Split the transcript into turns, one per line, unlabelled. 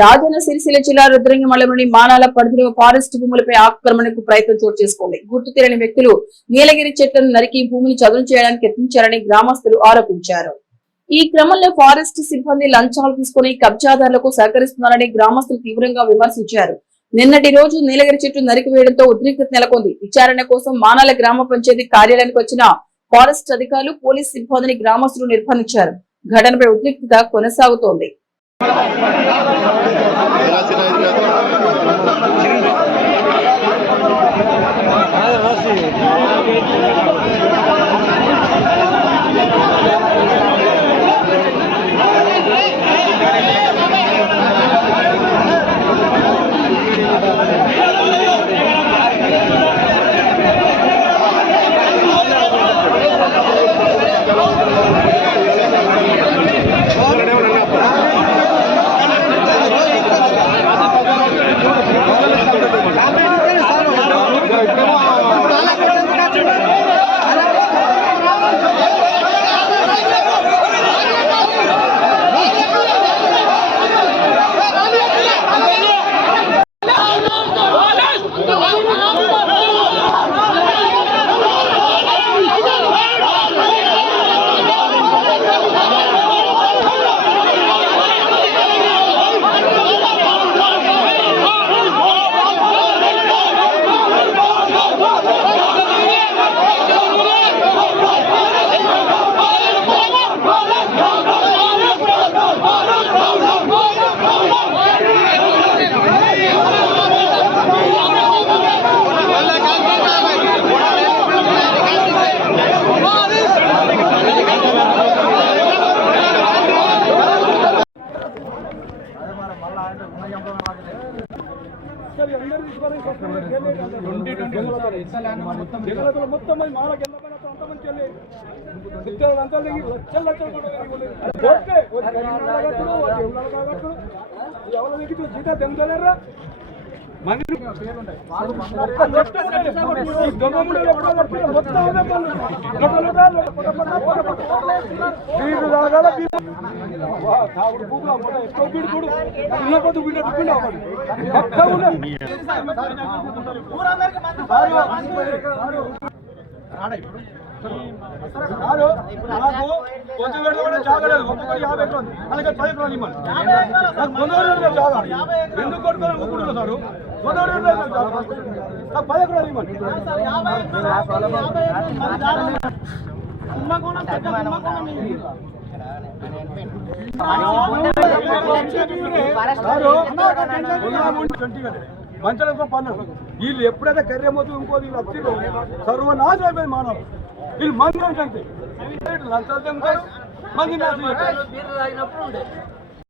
రాజన్న సిరిసిల్ల జిల్లా రుద్రంగిమలంలోని మానాల పరిధిలో ఫారెస్ట్ భూములపై ఆక్రమణకు ప్రయత్నం చోటు చేసుకోండి గుర్తు తెలియని వ్యక్తులు నీలగిరి చెట్లను నరికి భూమిని చదును చేయడానికి యత్నించారని గ్రామస్తులు ఆరోపించారు. ఈ క్రమంలో ఫారెస్ట్ సిబ్బంది లంచాలు తీసుకుని కబ్జాదారులకు సహకరిస్తున్నారని గ్రామస్తులు తీవ్రంగా విమర్శించారు. నిన్నటి రోజు నీలగిరి చెట్టు నరికివేయడంతో ఉద్రిక్తత నెలకొంది. విచారణ కోసం మానాల గ్రామ పంచాయతీ కార్యాలయానికి వచ్చిన ఫారెస్ట్ అధికారులు పోలీస్ సిబ్బందిని గ్రామస్తులు నిర్బంధించారు. ఘటనపై ఉద్రిక్తత కొనసాగుతోంది.
Gracias, gracias. ఇది కాదు.
జగలతలో మొత్తం మంది మాల గెల్లబడతా అంతమంది వెళ్ళి ఉద్యోగులు అంతా దిగి లక్షల లక్షలు కూడా వెళ్ళి ఓకే ఓ గరీబ్ కాగట్టుడు, ఓ దేవుళ్ళ కాగట్టుడు, ఎవరి దగ్గర చూసి జీతా తెంగలేరా కొంచెం వేడు కూడా జాగలేదు ఒక్కొక్కరు యాభై ఎకరాలు అలాగే పది ఎకరాలు నాకు జాగా ఎందుకు కొట్టుకొని ముగ్గురు సారు? పొందవరం పన్ను వీళ్ళు ఎప్పుడైతే కర్రెమ్మతో ఇంకో వీళ్ళు వచ్చిరో సర్వనాశనం అయిపోయింది మానవులు. వీళ్ళు మంది అంటే లంచాలు మంది నాశనం